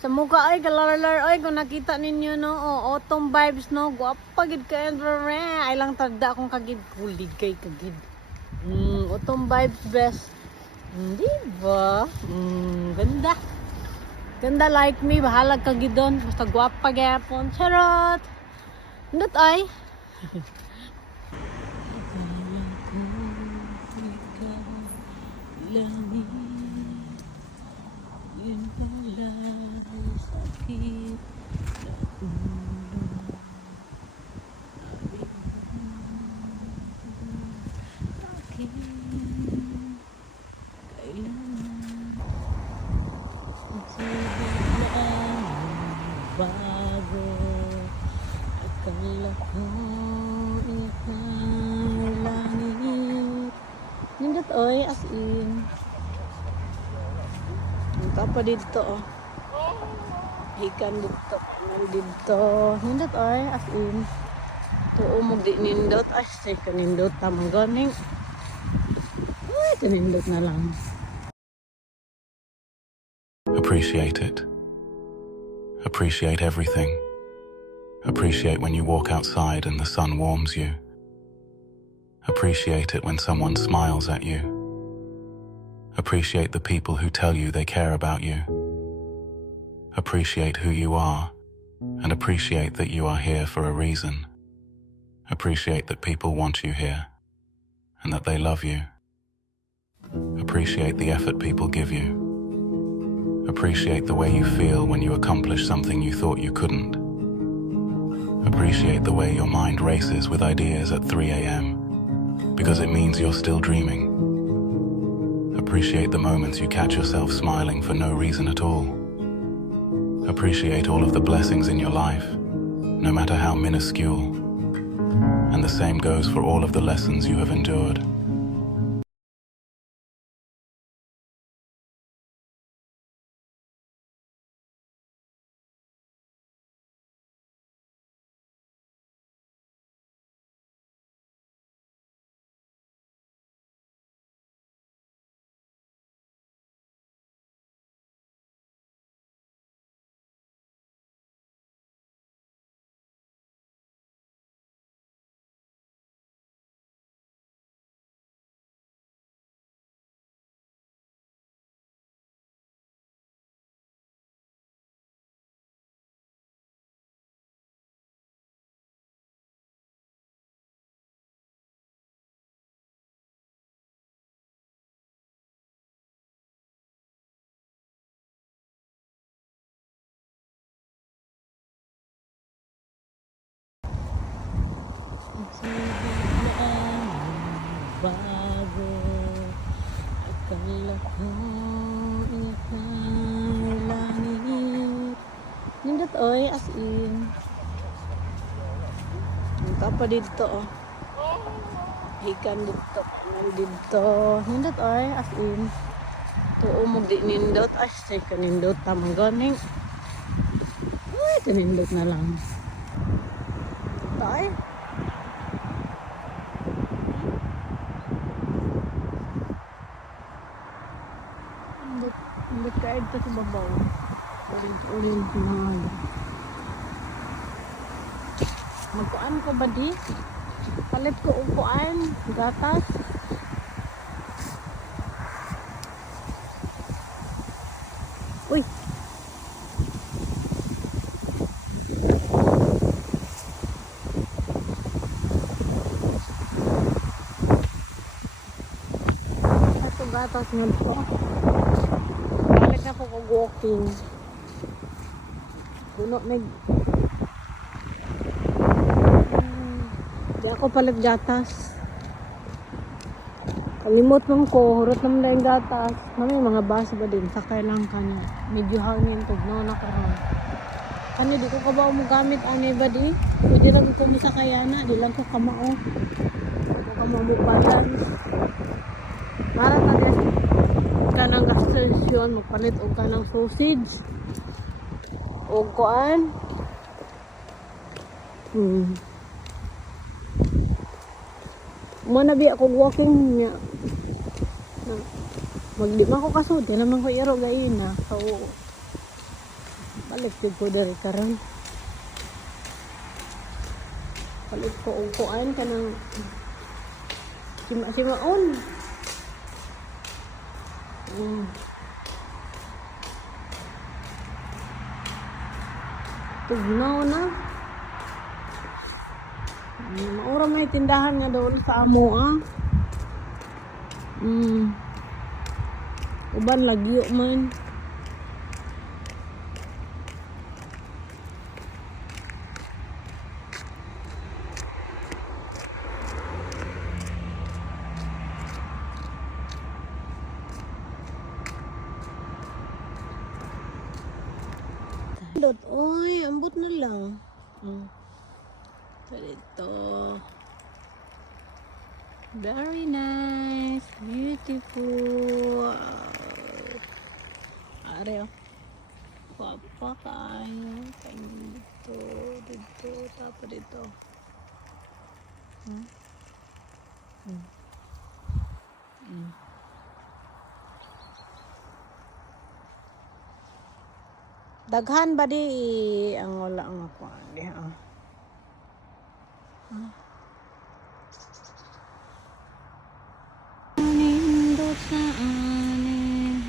Sa mukha ay kalalar ay kung nakita ninyo no, oh, autumn vibes no, guwapa gid ka Andre. Ay lang tagda akong kagid kulig kay kagid. Autumn vibes best. Di ba? Ganda. Ganda like me, bahalag kagid don. Basta guwapa gyapon. Charot. Ndot ay. Yun pala sakit na ulo. Akin kailangan magsibig na bago. Akala ko ika'y langit. Nindot oy, as in. Tapa dito oh. Ikan dito, dito. Nindot oy, as in. Tuo mo di nindot. Ay, say kanindot tamang ganing. Ay, kanindot na lang. Appreciate it. Appreciate everything. Appreciate when you walk outside and the sun warms you. Appreciate it when someone smiles at you. Appreciate the people who tell you they care about you. Appreciate who you are, and appreciate that you are here for a reason. Appreciate that people want you here, and that they love you. Appreciate the effort people give you. Appreciate the way you feel when you accomplish something you thought you couldn't. Appreciate the way your mind races with ideas at 3 a.m. because it means you're still dreaming. Appreciate the moments you catch yourself smiling for no reason at all. Appreciate all of the blessings in your life, no matter how minuscule. And the same goes for all of the lessons you have endured. Magsibig na bago. Akala ko ika'y langit. Nindot oy, as in. Tapa dito oh. Ikan dito, dito. Nindot oy, as in. Tuo mo di nindot. Ay, say kanindot tamang ganing. Ay, kanindot na lang. Tay. Nindot kain to sa babaw. Orange na. Magkuan ko ba di? Palit ko upuan, gatas. Uy. Ito gatas nga to. Balik na po walking. Puno meg. Di ako palit gatas. Kalimot man ko, hurot naman na yung gatas. Mami, mga baso ba din? Sakay lang ka na. Medyo hangin to, no, nakaroon. Ano, di ko ka ba umugamit, ano ba di? Pwede lang ko misakayana, di lang ko kamao. Di ko kamao mo balance. Para tayo ka ng gastasyon, magpalit o ka ng sausage. O kuan. Muna bi ako walking niya. Magdi man ko kasud, di naman ko iro gayon na. So Palit yung ko dari karon. Palit ko upuan ka ng sima-simaon. Tugnaw na. Maura may tindahan nga doon sa amo Uban lagyo man. Oy, ambot na lang. Ito. Very nice. Beautiful. Are, papa kayo. Dito. Dito. Tapos dito. Daghan ba di ang wala ang ako di Nindot sa anehon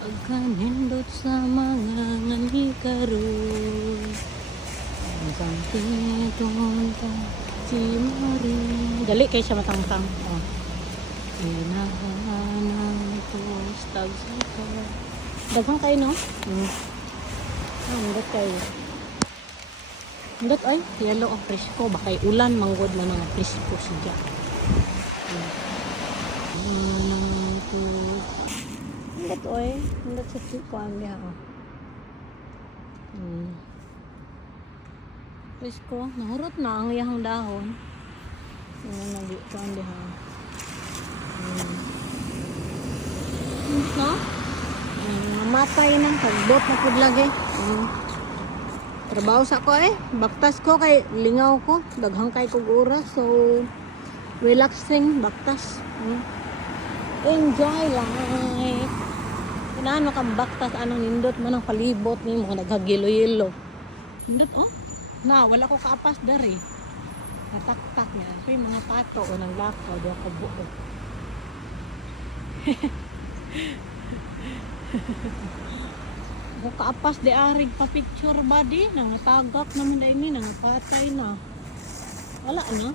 pagkanindot sa mga nganikaroon hanggang titunta si Marie dali kay siya matangtang inahanang postag sa kawan. Daghang kayo, no? Hanggat kayo. Hanggat ay, yellow ang presko. Bakay ulan, manggod na nga presko siya. Hanggat ay, hanggat sa tukuan niya. Presko, nahurot na ang iyang dahon. Yung nagtukuan niya. No? Matay ng pagbot na pud lagi. Trabaho sa ko baktas ko kay lingaw ko, daghang kay kog oras so relaxing baktas. Enjoy life. Kinano kang baktas anong nindot man ang palibot ni mga naghagilo-yelo. Nindot na wala ko kaapas dari. Nataktak niya. Kay mga pato o nang lakaw do ako buo. Kaapas di arig pa picture ba di nangatagak naman da ini nangatay na wala na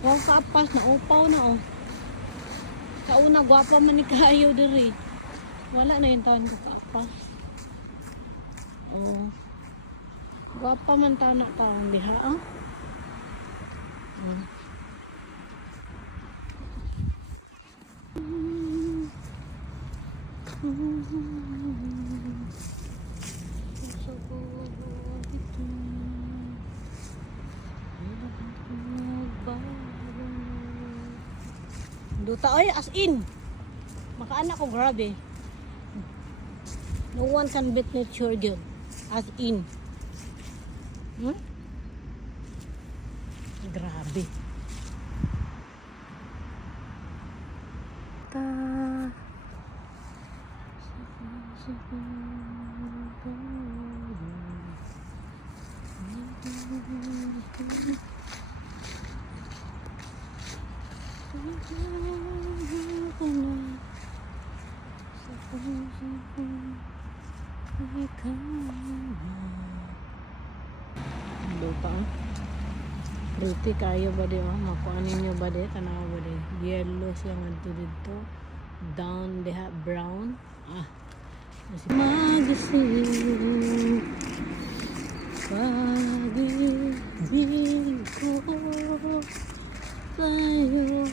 kaapas na upaw na kauna gwapa man ni kayo diri wala na yung taon ko kaapas gwapa man taon na taon diha Duta ay as in makaanak ko grabe no one can beat nature yun as in grabe lupa pretty kayo ba di makuanin nyo ba di tanaw ba di yellow siya nga dito down diha brown magasin pag-ibig ko sa'yo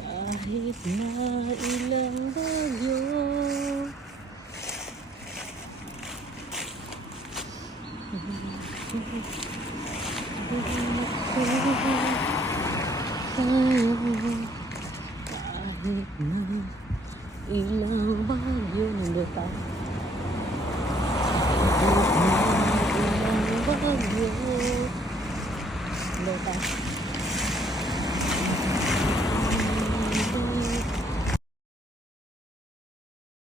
kahit na ilang bagyo kahit na ilang bagyo nandito